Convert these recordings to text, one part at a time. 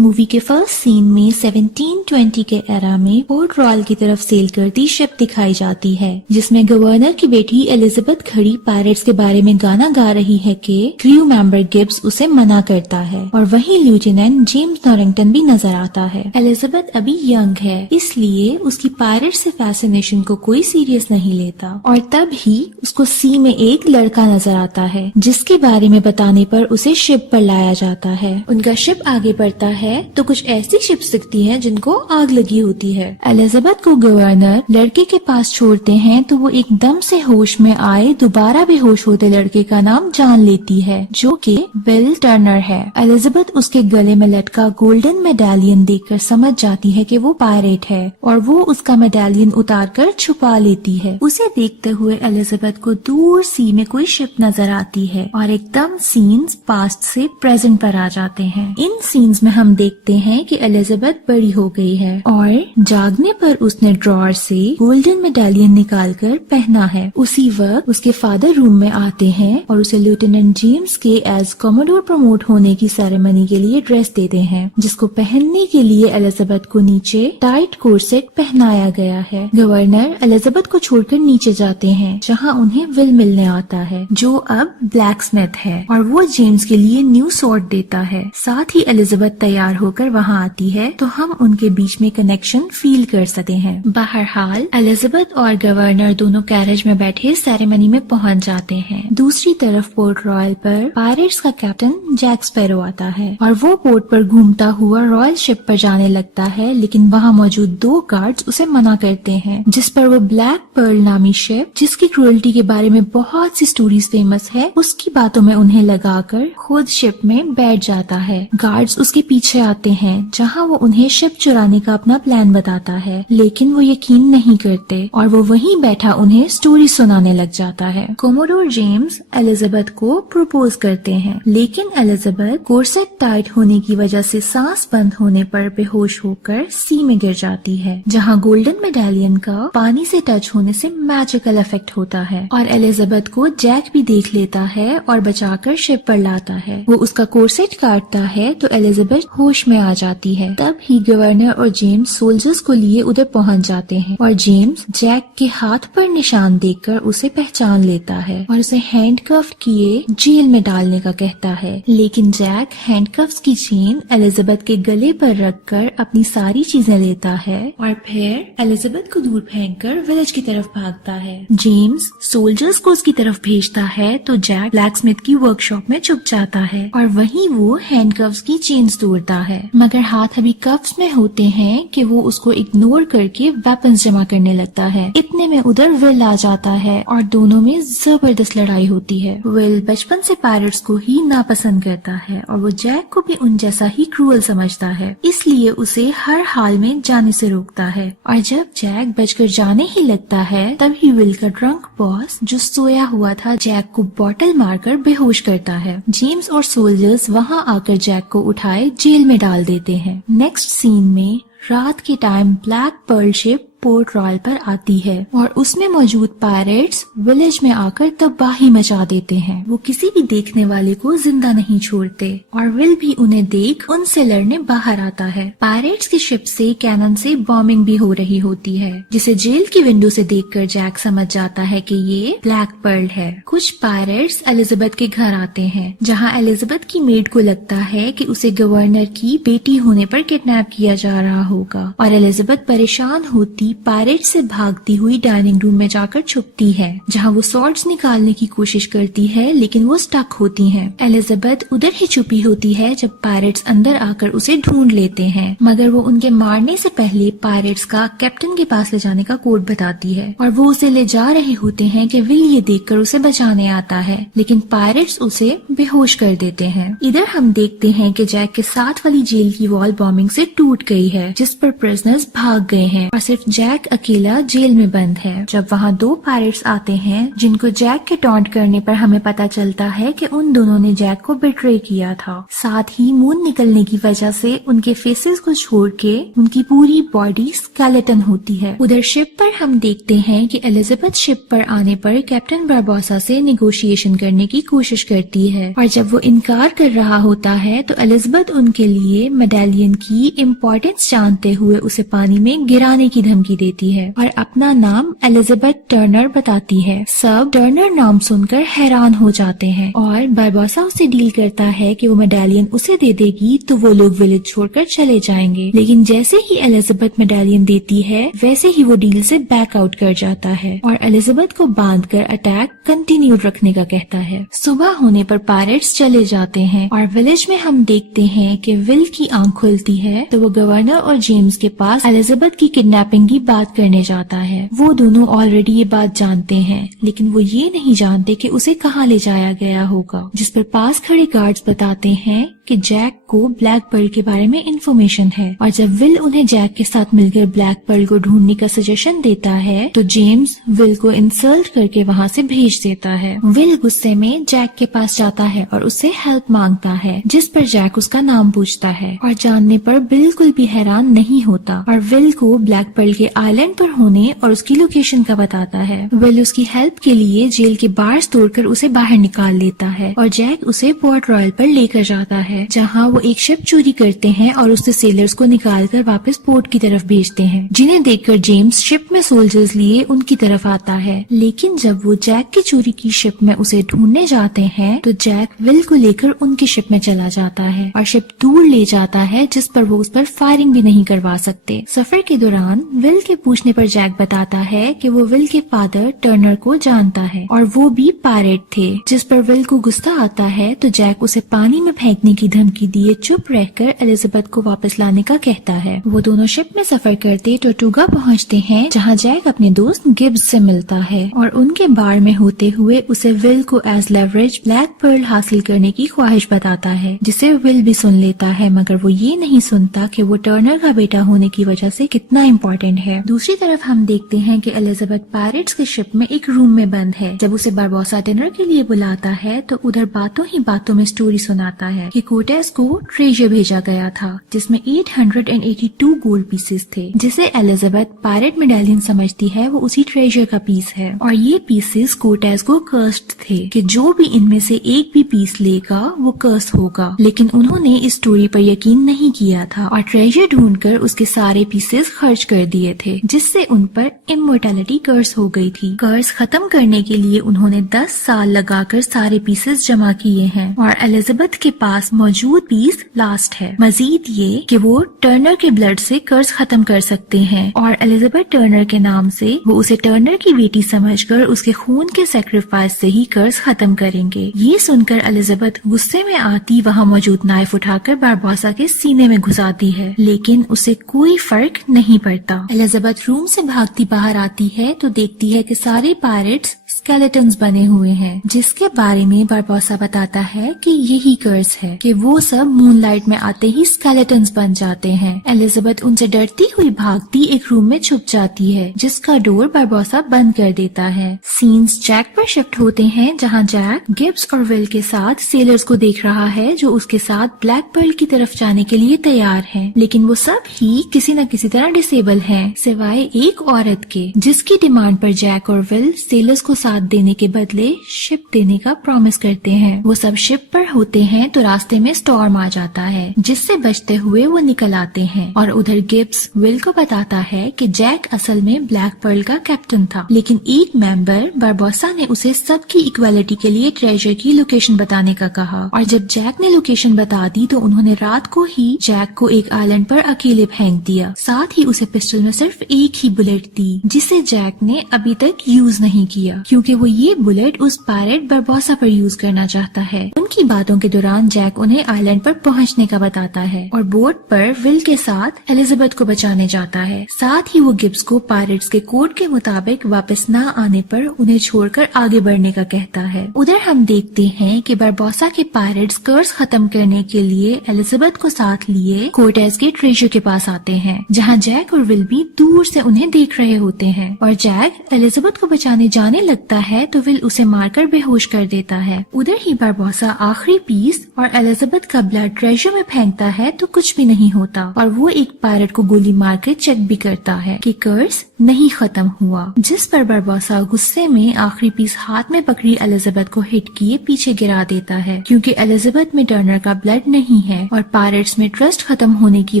Movie के first scene में 1720 के एरा में पोर्ट रॉयल की तरफ सेल करती शिप दिखाई जाती है, जिसमें गवर्नर की बेटी एलिजाबेथ खड़ी पायरेट्स के बारे में गाना गा रही है कि क्रू मेंबर गिब्स उसे मना करता है। और वहीं लेफ्टिनेंट जेम्स नॉरिंगटन भी नजर आता है। एलिजाबेथ अभी यंग है, इसलिए उसकी पायरेट से फैसिनेशन को कोई सीरियस नहीं लेता। और तब ही उसको सी में एक लड़का नजर आता है, जिसके बारे में बताने पर उसे शिप पर लाया जाता है। उनका शिप आगे बढ़ता है तो कुछ ऐसी शिप्स दिखती हैं जिनको आग लगी होती है। एलिजाबेथ को गवर्नर लड़के के पास छोड़ते हैं तो वो एकदम से होश में आए दोबारा बेहोश होते लड़के का नाम जान लेती है, जो कि विल टर्नर है। एलिजाबेथ उसके गले में लटका गोल्डन मेडालियन देखकर समझ जाती है कि वो पायरेट है और वो उसका मेडालियन उतारकर छुपा लेती है। उसे देखते हुए एलिजाबेथ को दूर सी में कोई शिप नजर आती है और एकदम सीन्स पास्ट से प्रेजेंट पर आ जाते हैं। इन सीन्स में हम देखते हैं कि एलिजाबेथ बड़ी हो गई है और जागने पर उसने ड्रॉअर से गोल्डन मेडालियन निकालकर पहना है। उसी वक्त उसके फादर रूम में आते हैं और उसे लेफ्टिनेंट जेम्स के एज कॉमोडोर प्रमोट होने की सेरेमनी के लिए ड्रेस देते हैं, जिसको पहनने के लिए एलिजाबेथ को नीचे टाइट कोर्सेट पहनाया गया है। गवर्नर एलिजाबेथ को छोड़कर नीचे जाते हैं, जहाँ उन्हें विल मिलने आता है, जो अब ब्लैक स्मिथ है, और वो जेम्स के लिए न्यू स्वॉर्ड देता है। साथ ही एलिजाबेथ तैयार होकर वहाँ आती है तो हम उनके बीच में कनेक्शन फील कर सकते हैं। बहरहाल एलिजाबेथ और गवर्नर दोनों कैरेज में बैठे सेरेमनी में पहुँच जाते हैं। दूसरी तरफ पोर्ट रॉयल पर पायरेट्स का कैप्टन जैक स्पैरो आता है और वो पोर्ट पर घूमता हुआ रॉयल शिप पर जाने लगता है, लेकिन वहाँ मौजूद 2 गार्ड्स उसे मना करते हैं, जिस पर वो ब्लैक पर्ल नामी शिप, जिसकी क्रूएल्टी के बारे में बहुत सी स्टोरीज फेमस है, उसकी बातों में उन्हें लगाकर खुद शिप में बैठ जाता है। गार्ड्स उसके पीछे आते हैं, जहाँ वो उन्हें शिप चुराने का अपना प्लान बताता है, लेकिन वो यकीन नहीं करते और वो वहीं बैठा उन्हें स्टोरी सुनाने लग जाता है। कोमोडोर जेम्स एलिजाबेथ को प्रपोज करते हैं, लेकिन एलिजाबेथ कोर्सेट टाइट होने की वजह से सांस बंद होने पर बेहोश होकर सी में गिर जाती है, जहाँ गोल्डन मेडालियन का पानी से टच होने से मैजिकल इफेक्ट होता है और एलिजाबेथ को जैक भी देख लेता है और बचाकर शिप पर लाता है। वो उसका कोर्सेट काटता है तो एलिजाबेथ होश में आ जाती है। तब ही गवर्नर और जेम्स सोल्जर्स को लिए उधर पहुंच जाते हैं और जेम्स जैक के हाथ पर निशान देखकर उसे पहचान लेता है और उसे हैंडकफ किए जेल में डालने का कहता है, लेकिन जैक हैंडकफ्स की चेन एलिजाबेथ के गले पर रखकर अपनी सारी चीजें लेता है और फिर एलिजाबेथ को दूर फेंककर विलेज की तरफ भागता है। जेम्स सोल्जर्स को उसकी तरफ भेजता है तो जैक ब्लैक स्मिथ की वर्कशॉप में छुप जाता है और वहीं वो हैंडकफ्स की चेन्स तोड़ता है, मगर हाथ अभी कफ्स में होते हैं कि वो उसको इग्नोर करके वेपन्स जमा करने लगता है। इतने में उधर विल आ जाता है और दोनों में जबरदस्त लड़ाई होती है। विल बचपन से पायरेट्स को ही नापसंद करता है और वो जैक को भी उन जैसा ही क्रूअल समझता है, इसलिए उसे हर हाल में जाने से रोकता है। और जब जैक बचकर जाने ही लगता है तभी विल का ड्रंक बॉस, जो सोया हुआ था, जैक को बॉटल मारकर बेहोश करता है। जेम्स और सोल्जर्स वहां आकर जैक को उठाए जेल में डाल देते हैं। नेक्स्ट सीन में रात के time Black Pearl ship Port Royal पर आती है और उसमें मौजूद पायरेट्स विलेज में आकर तबाही मचा देते हैं। वो किसी भी देखने वाले को जिंदा नहीं छोड़ते और विल भी उन्हें देख उनसे लड़ने बाहर आता है। पायरेट्स की शिप से कैनन से बॉम्बिंग भी हो रही होती है, जिसे जेल की विंडो से देखकर जैक समझ जाता है कि ये ब्लैक पर्ल है। कुछ पायरेट्स एलिजाबेथ के घर आते हैं, जहाँ एलिजाबेथ की मेड को लगता है कि उसे गवर्नर की बेटी होने पर किडनैप किया जा रहा होगा और एलिजाबेथ परेशान होती पायरेट से भागती हुई डाइनिंग रूम में जाकर छुपती है, जहां वो स्वॉर्ड्स निकालने की कोशिश करती है, लेकिन वो स्टक होती हैं। एलिजाबेथ उधर ही छुपी होती है जब पायरेट्स अंदर आकर उसे ढूंढ लेते हैं, मगर वो उनके मारने से पहले पायरेट्स का कैप्टन के पास ले जाने का कोड बताती है और वो उसे ले जा रहे होते हैं कि विल ये देखकर उसे बचाने आता है, लेकिन पायरेट्स उसे बेहोश कर देते हैं। इधर हम देखते हैं कि जैक के साथ वाली जेल की वॉल बॉम्बिंग से टूट गई है, जिस पर प्रिजनर्स भाग गए हैं और सिर्फ जैक अकेला जेल में बंद है। जब वहाँ 2 पायरेट्स आते हैं जिनको जैक के टॉन्ट करने पर हमें पता चलता है कि उन दोनों ने जैक को बिट्रे किया था। साथ ही मून निकलने की वजह से उनके फेसेस को छोड़ के उनकी पूरी बॉडी स्केलेटन होती है। उधर शिप पर हम देखते हैं कि एलिजाबेथ शिप पर आने पर कैप्टन बारबोसा से नेगोशिएशन करने की कोशिश करती है और जब वो इनकार कर रहा होता है तो एलिजाबेथ उनके लिए मेडालियन की इम्पोर्टेंस जानते हुए उसे पानी में गिराने की धमकी देती है और अपना नाम एलिजाबेथ टर्नर बताती है। सब टर्नर नाम सुनकर हैरान हो जाते हैं और बारबोसा उससे डील करता है कि वो मेडालियन उसे दे देगी तो वो लोग विलेज छोड़कर चले जाएंगे, लेकिन जैसे ही एलिजाबेथ मेडालियन देती है वैसे ही वो डील से बैक आउट कर जाता है और एलिजाबेथ को बांधकर अटैक कंटिन्यू रखने का कहता है। सुबह होने पर पायरेट्स चले जाते हैं और विलेज में हम देखते हैं कि विल की आंख खुलती है तो वो गवर्नर और जेम्स के पास एलिजाबेथ की किडनैपिंग की बात करने जाता है। वो दोनों ऑलरेडी ये बात जानते हैं लेकिन वो ये नहीं जानते कि उसे कहाँ ले जाया गया होगा, जिस पर पास खड़े गार्ड्स बताते हैं कि जैक को ब्लैक पर्ल के बारे में इंफॉर्मेशन है और जब विल उन्हें जैक के साथ मिलकर ब्लैक पर्ल को ढूंढने का सजेशन देता है तो जेम्स विल को इंसल्ट करके वहाँ से भेज देता है। विल गुस्से में जैक के पास जाता है और उससे हेल्प मांगता है, जिस पर जैक उसका नाम पूछता है और जानने पर बिल्कुल भी हैरान नहीं होता और विल को ब्लैक पर्ल के आइलैंड पर होने और उसकी लोकेशन का बताता है। विल उसकी हेल्प के लिए जेल के बार्स तोड़कर उसे बाहर निकाल लेता है और जैक उसे पोर्ट रॉयल पर लेकर जाता है जहां वो एक शिप चोरी करते हैं और उससे सेलर्स को निकालकर वापस पोर्ट की तरफ भेजते हैं, जिन्हें देखकर जेम्स शिप में सोल्जर्स लिए उनकी तरफ आता है। लेकिन जब वो जैक की चोरी की शिप में उसे ढूंढने जाते हैं तो जैक विल को लेकर उनकी शिप में चला जाता है और शिप दूर ले जाता है जिस पर वो उस पर फायरिंग भी नहीं करवा सकते। सफर के दौरान विल के पूछने पर जैक बताता है कि वो विल के फादर टर्नर को जानता है और वो भी पायरेट थे, जिस पर विल को गुस्सा आता है तो जैक उसे पानी में फेंकने की धमकी दिए चुप रहकर एलिजाबेथ को वापस लाने का कहता है। वो दोनों शिप में सफर करते टोर्टुगा पहुंचते हैं जहां जैक अपने दोस्त गिब्स से मिलता है और उनके बार में होते हुए उसे विल को एज लेवरेज ब्लैक पर्ल हासिल करने की ख्वाहिश बताता है, जिसे विल भी सुन लेता है मगर वो ये नहीं सुनता कि वो टर्नर का बेटा होने की वजह से कितना इम्पोर्टेंट है। दूसरी तरफ हम देखते हैं कि एलिजाबेथ पायरेट्स के शिप में एक रूम में बंद है। जब उसे बारबोसा डिनर के लिए बुलाता है तो उधर बातों ही बातों में स्टोरी सुनाता है कि कोर्टेस को ट्रेजर भेजा गया था जिसमें 882 गोल्ड पीसेस थे, जिसे एलिजाबेथ पायरेट मेडालियन समझती है वो उसी ट्रेजर का पीस है और ये पीसेस कोर्टेस को कर्स्ड थे कि जो भी इनमें से एक भी पीस लेगा वो कर्स होगा, लेकिन उन्होंने इस स्टोरी पर यकीन नहीं किया था और ट्रेजर ढूंढकर उसके सारे पीसेस खर्च कर दिए थे, जिससे उन पर इमोर्टैलिटी कर्स हो गई थी। कर्स खत्म करने के लिए उन्होंने 10 साल लगाकर सारे पीसेस जमा किए हैं और एलिजाबेथ के पास मौजूद पीस लास्ट है। मजीद ये कि वो टर्नर के ब्लड से कर्ज खत्म कर सकते हैं और एलिजाबेथ टर्नर के नाम से वो उसे टर्नर की बेटी समझकर उसके खून के सैक्रिफाइस से ही कर्ज खत्म करेंगे। ये सुनकर एलिजाबेथ गुस्से में आती वहाँ मौजूद नाइफ उठाकर बारबोसा के सीने में घुसाती है, लेकिन उसे कोई फर्क नहीं पड़ता। एलिजाबेथ रूम से भागती बाहर आती है तो देखती है कि सारे पायरेट्स स्केलेटन्स बने हुए हैं, जिसके बारे में बारबोसा बताता है कि यही कर्स है कि वो सब मूनलाइट में आते ही स्केलेटन्स बन जाते हैं। एलिजाबेथ उनसे डरती हुई भागती एक रूम में छुप जाती है, जिसका डोर बारबोसा बंद कर देता है। सीन्स जैक पर शिफ्ट होते हैं जहां जैक गिब्स और विल के साथ सेलर्स को देख रहा है जो उसके साथ ब्लैक पर्ल की तरफ जाने के लिए तैयार हैं, लेकिन वो सब ही किसी न किसी तरह डिसेबल हैं, सिवाय एक औरत के, जिसकी डिमांड पर जैक और विल सेलर्स को साथ देने के बदले शिप देने का प्रॉमिस करते हैं। वो सब शिप पर होते हैं तो रास्ते में स्टॉर्म आ जाता है, जिससे बचते हुए वो निकल आते हैं और उधर गिब्स विल को बताता है कि जैक असल में ब्लैक पर्ल का कैप्टन था, लेकिन एक मेंबर बारबोसा ने उसे सबकी इक्वालिटी के लिए ट्रेजर की लोकेशन बताने का कहा और जब जैक ने लोकेशन बता दी तो उन्होंने रात को ही जैक को एक आइलैंड पर अकेले फेंक दिया। साथ ही उसे पिस्टल में सिर्फ एक ही बुलेट दी, जिसे जैक ने अभी तक यूज नहीं किया क्योंकि वो ये बुलेट उस पायरेट बारबोसा पर यूज करना चाहता है। उनकी बातों के दौरान जैक उन्हें आइलैंड पर पहुंचने का बताता है और बोट पर विल के साथ एलिजाबेथ को बचाने जाता है। साथ ही वो गिब्स को पायरेट्स के कोड के मुताबिक वापस न आने पर उन्हें छोड़कर आगे बढ़ने का कहता है। उधर हम देखते हैं कि बारबोसा के पायरेट्स कर्ज खत्म करने के लिए एलिजाबेथ को साथ लिए कोर्टेस के ट्रेजर के पास आते हैं, जहाँ जैक और विल भी दूर से उन्हें देख रहे होते हैं और जैक एलिजाबेथ को बचाने जाने लगता है तो विल उसे मारकर बेहोश कर देता है। उधर ही बारबोसा आखिरी पीस और एलिजाबेथ का ब्लड ट्रेजर में फेंकता है तो कुछ भी नहीं होता और वो एक पायरेट को गोली मारकर चेक भी करता है कि कर्स नहीं खत्म हुआ, जिस पर बारबोसा गुस्से में आखिरी पीस हाथ में पकड़ी एलिजाबेथ को हिट किए पीछे गिरा देता है क्योंकि एलिजाबेथ में टर्नर का ब्लड नहीं है और पायरेट्स में ट्रस्ट खत्म होने की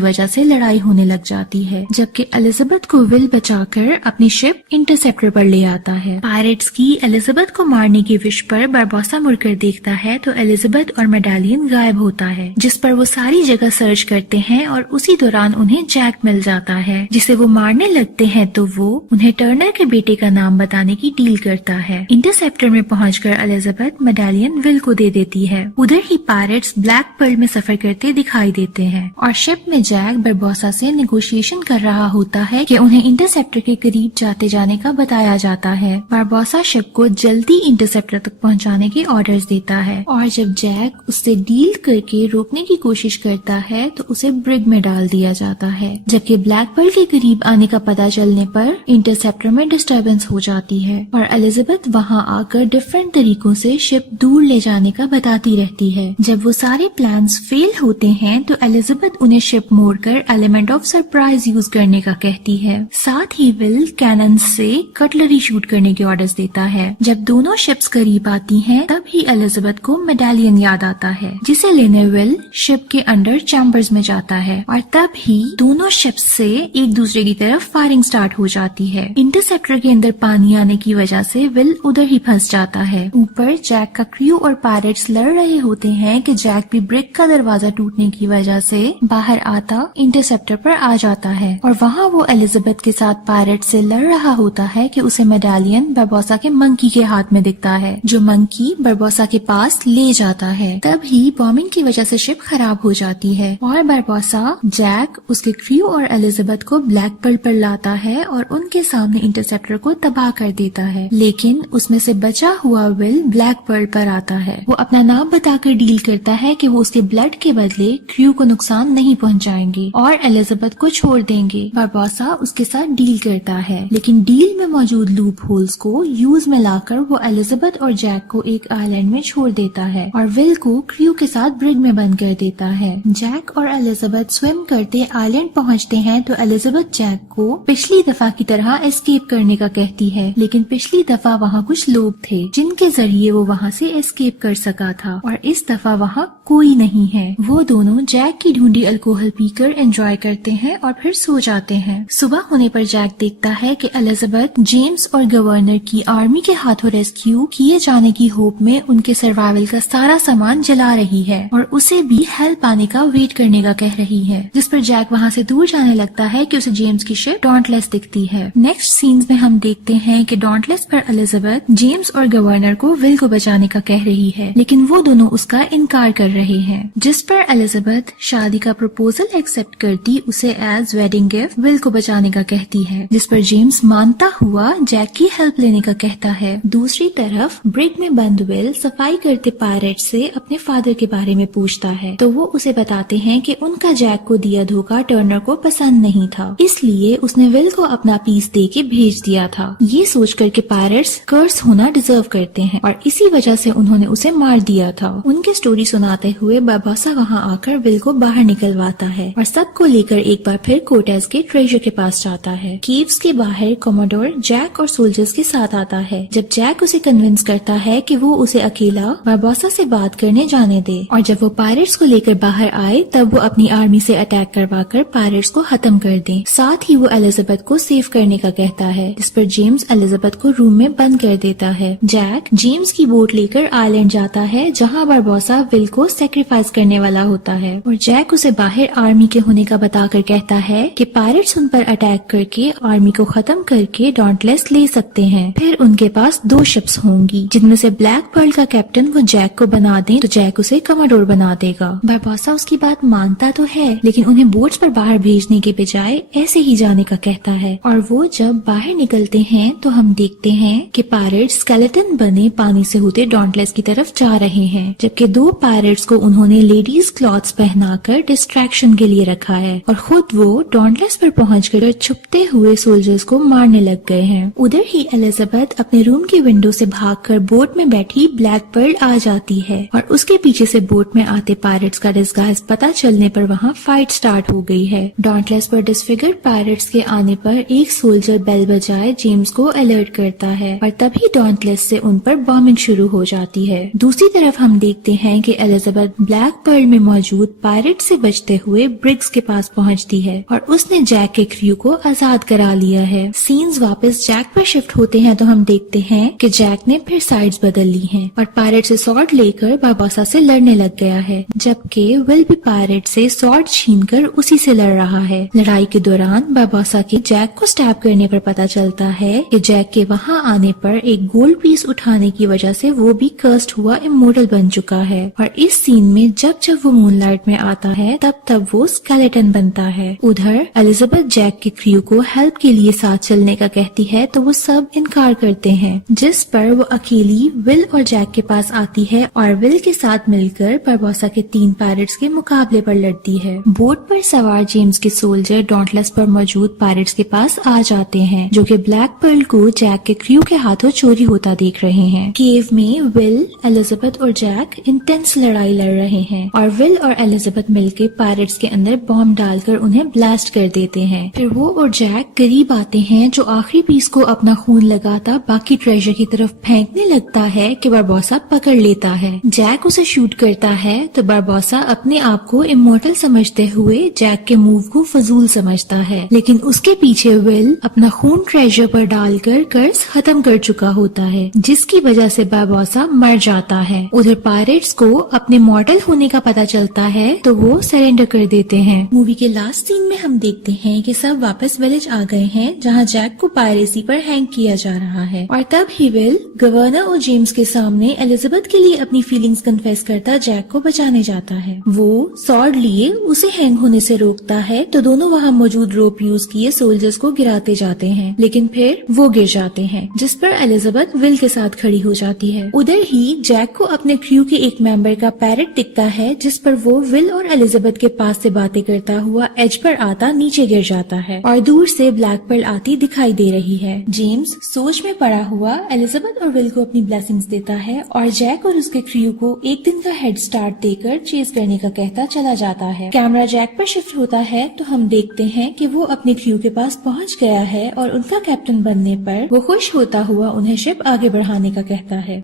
वजह से लड़ाई होने लग जाती है, जबकि एलिजाबेथ को विल बचाकर अपनी शिप इंटरसेप्टर पर ले आता है। पायरेट्स की एलिजाबेथ को मारने की विश पर बारबोसा मुड़कर देखता है तो एलिजाबेथ और मेडालियन गायब होता है, जिस पर वो सारी जगह सर्च करते हैं और उसी दौरान उन्हें जैक मिल जाता है जिसे वो मारने लगते हैं तो वो उन्हें टर्नर के बेटे का नाम बताने की डील करता है। इंटरसेप्टर में पहुंचकर एलिजाबेथ मेडालियन विल को दे देती है। उधर ही पायरेट्स ब्लैक पर्ल में सफर करते दिखाई देते हैं और शिप में जैक बारबोसा से नेगोशिएशन कर रहा होता है कि उन्हें इंटरसेप्टर के करीब जाते जाने का बताया जाता है। बारबोसा शिप को जल्दी इंटरसेप्टर तक पहुंचाने के ऑर्डर्स देता है और जब जैक उससे डील करके रोकने की कोशिश करता है तो उसे ब्रिग में डाल दिया जाता है, जबकि ब्लैक पर्ल के करीब आने का पता चलने पर इंटरसेप्टर में डिस्टर्बेंस हो जाती है और एलिजाबेथ वहां आकर डिफरेंट तरीकों से शिप दूर ले जाने का बताती रहती है। जब वो सारे प्लान्स फेल होते हैं तो एलिजाबेथ उन्हें शिप मोड़कर एलिमेंट ऑफ सरप्राइज यूज करने का कहती है। साथ ही विल कैनन से कटलरी शूट करने के ऑर्डर्स देता है। जब दोनों शिप्स करीब आती हैं तब ही एलिजाबेथ को मेडालियन याद आता है जिसे लेने विल शिप के अंडर चैम्बर्स में जाता है और तब ही दोनों शिप्स से एक दूसरे की तरफ फायरिंग स्टार्ट हो जाती है। इंटरसेप्टर के अंदर पानी आने की वजह से विल उधर ही फंस जाता है। ऊपर जैक का क्रू और पायरेट्स लड़ रहे होते हैं कि जैक भी ब्रिग का दरवाजा टूटने की वजह से बाहर आता इंटरसेप्टर पर आ जाता है और वहाँ वो एलिजाबेथ के साथ पायरेट से लड़ रहा होता है कि उसे मेडालियन बारबोसा के मंकी के हाथ में दिखता है, जो मंकी बारबोसा के पास ले जाता है। तब ही बॉम्बिंग की वजह से शिप खराब हो जाती है और बारबोसा जैक, उसके क्रू और एलिजाबेथ को ब्लैक पर्ल पर लाता है और उनके सामने इंटरसेप्टर को तबाह कर देता है, लेकिन उसमें से बचा हुआ विल ब्लैक पर्ल पर आता है। वो अपना नाम बताकर डील करता है कि वो उसके ब्लड के बदले क्रू को नुकसान नहीं पहुंचाएंगे और एलिजाबेथ को छोड़ देंगे। बारबोसा उसके साथ डील करता है, लेकिन डील में मौजूद लूप होल्स को यूज में लाकर वो एलिजाबेथ और जैक को एक आइलैंड में छोड़ देता है और विल को क्रू के साथ ब्रिग में बंद कर देता है। जैक और एलिजाबेथ स्विम करते आइलैंड पहुंचते हैं तो एलिजाबेथ जैक को पिछली दफा की तरह एस्केप करने का कहती है, लेकिन पिछली दफा वहाँ कुछ लोग थे जिनके जरिए वो वहाँ से एस्केप कर सका था और इस दफा वहाँ कोई नहीं है। वो दोनों जैक की ढूंढी अल्कोहल पीकर एंजॉय करते हैं और फिर सो जाते हैं। सुबह होने पर जैक देखता है कि एलिजाबेथ जेम्स और गवर्नर की आर्मी के हाथों रेस्क्यू किए जाने की होप में उनके सर्वाइवल का सारा सामान जला रही है और उसे भी हेल्प आने का वेट करने का कह रही है, जिस पर जैक वहाँ से दूर जाने लगता है कि उसे जेम्स की शिप डॉन्टलेस दिखती है। नेक्स्ट सीन्स में हम देखते हैं कि डॉन्टलेस पर एलिजाबेथ जेम्स और गवर्नर को विल को बचाने का कह रही है, लेकिन वो दोनों उसका इनकार कर रहे हैं, जिस पर एलिजाबेथ शादी का प्रपोजल एक्सेप्ट करती उसे एज वेडिंग गिफ्ट विल को बचाने का कहती है, जिस पर जेम्स मानता हुआ जैक की हेल्प लेने का कहता है। दूसरी तरफ ब्रिग में बंद विल सफाई करते पायरेट से अपने फादर के बारे में पूछता है तो वो उसे बताते हैं कि उनका जैक को दिया धोखा टर्नर को पसंद नहीं था, इसलिए उसने विल को अपना पीस दे के भेज दिया था। ये सोच कर के पायरेट्स कर्स होना डिजर्व करते हैं और इसी वजह से उन्होंने उसे मार दिया था। उनके स्टोरी सुनाते हुए बारबोसा वहाँ आकर विल को बाहर निकलवाता है और सबको लेकर एक बार फिर कोर्टेज के ट्रेजर के पास जाता है। केव्स के बाहर कमोडोर जैक और सोल्जर्स के साथ आता है। जब जैक उसे कन्विंस करता है कि वो उसे अकेला बारबोसा से बात करने जाने दे और जब वो पायरेट्स को लेकर बाहर आए तब वो अपनी आर्मी से अटैक करवाकर पायरेट्स को खत्म कर दे। साथ ही वो एलिजाबेथ को सेव करने का कहता है, जिस पर जेम्स एलिजाबेथ को रूम में बंद कर देता है। जैक जेम्स की बोट लेकर आइलैंड जाता है जहाँ बारबोसा विल को सेक्रीफाइस करने वाला होता है और जैक उसे बाहर आर्मी के होने का बताकर कहता है कि पायरेट्स उन पर अटैक करके आर्मी को खत्म करके डॉन्टलेस ले सकते हैं। फिर उनके पास 2 शिप्स होंगी जिनमें से ब्लैक पर्ल का कैप्टन वो जैक को बना दे तो जैक उसे कमोडोर बना देगा। बारबोसा उसकी बात मानता तो है, लेकिन उन्हें बोट्स पर बाहर भेजने के बजाय ऐसे ही जाने का कहता है और वो जब बाहर निकलते हैं तो हम देखते हैं कि पायरेट्स स्केलेटन बने पानी से होते डॉन्टलेस की तरफ जा रहे हैं, जबकि 2 पायरेट्स को उन्होंने लेडीज क्लॉथ्स पहनाकर डिस्ट्रैक्शन के लिए रखा है और खुद वो डॉन्टलेस पर पहुंच पहुंच कर छुपते हुए सोल्जर्स को मारने लग गए हैं। उधर ही एलिजाबेथ अपने रूम की विंडो से भागकर बोट में बैठी ब्लैक पर्ल आ जाती है और उसके पीछे से बोट में आते पायरेट्स का डिस्गाइज पता चलने पर वहाँ फाइट स्टार्ट हो गई है। डॉन्टलेस पर डिसफिगर्ड पायरेट्स के आने पर एक सोल्जर बेल बजाए जेम्स को अलर्ट करता है और तभी डॉन्टलेस से उन पर बॉम्बिंग शुरू हो जाती है। दूसरी तरफ हम देखते हैं कि एलिजाबेथ ब्लैक पर्ल में मौजूद पायरेट से बचते हुए ब्रिग्स के पास पहुंचती है और उसने जैक के क्रू को आजाद करा लिया है। सीन्स वापस जैक पर शिफ्ट होते हैं तो हम देखते हैं कि जैक ने फिर साइड्स बदल ली हैं और पायरेट से स्वॉर्ड लेकर बारबोसा से लड़ने लग गया है, जबकि विल भी पायरेट से स्वॉर्ड छीनकर उसी से लड़ रहा है। लड़ाई के दौरान बारबोसा के जैक को स्टैब करने पर पता चलता है कि जैक के वहां आने पर एक गोल्ड पीस उठाने की वजह से वो भी कर्स्ड हुआ इमोर्टल बन चुका है और इस सीन में जब वो मूनलाइट में आता है तब वो स्केलेटन बनता है। उधर एलिजाबेथ जैक के क्रू को हेल्प के लिए साथ चलने का कहती है तो वो सब इनकार करते हैं, जिस पर वो अकेली विल और जैक के पास आती है और विल के साथ मिलकर बारबोसा के 3 पायरेट्स के मुकाबले पर लड़ती है। बोट पर सवार जेम्स के सोल्जर डॉन्टलेस पर मौजूद पायरेट्स के पास आ जाते हैं जो कि ब्लैक पर्ल को जैक के क्रू के हाथों चोरी होता देख रहे हैं। केव में विल, एलिजाबेथ और जैक इंटेंस लड़ाई लड़ रहे हैं और विल और एलिजाबेथ मिलकर पायरेट्स के अंदर बॉम्ब डालकर उन्हें ब्लास्ट कर देते हैं। फिर वो और जैक करीब आते हैं जो आखिरी पीस को अपना खून लगाता बाकी ट्रेजर की तरफ फेंकने लगता है कि बारबोसा पकड़ लेता है। जैक उसे शूट करता है तो बारबोसा अपने आप को इमोर्टल समझते हुए जैक के मूव को फजूल समझता है, लेकिन उसके पीछे विल अपना खून ट्रेजर पर डालकर कर्ज खत्म कर चुका होता है, जिसकी वजह से बारबोसा मर जाता है। उधर पायरेट्स को अपने मॉर्टल होने का पता चलता है तो वो सरेंडर कर देते हैं। मूवी के लास्ट सीन में हम देखते हैं कि सब वापस विलेज आ गए हैं जहाँ जैक को पायरेसी पर हैंग किया जा रहा है और तब ही विल गवर्नर और जेम्स के सामने एलिजाबेथ के लिए अपनी फीलिंग्स कन्फेस करता जैक को बचाने जाता है। वो सॉर्ड लिए उसे हैंग होने से रोकता है तो दोनों वहाँ मौजूद रोप यूज किए सोल्जर्स को गिराते जाते हैं, लेकिन फिर वो गिर जाते हैं, जिस पर एलिजाबेथ विल के साथ खड़ी हो जाती है। उधर ही जैक को अपने क्रू के एक मेंबर का पैरेट दिखता है जिस पर वो विल और एलिजाबेथ के पास से बातें करता हुआ एज पर आता नीचे गिर जाता है और दूर से ब्लैक पर्ल आती दिखाई दे रही है। जेम्स सोच में पड़ा हुआ एलिजाबेथ और विल को अपनी ब्लेसिंग्स देता है और जैक और उसके क्रू को एक दिन का हेड स्टार्ट देकर चेज करने का कहता चला जाता है। कैमरा जैक पर शिफ्ट होता है तो हम देखते हैं कि वो अपने क्रू के पास पहुंच गया है और उनका कैप्टन बनने पर वो खुश होता हुआ उन्हें शिप आगे बढ़ाने का कहता है।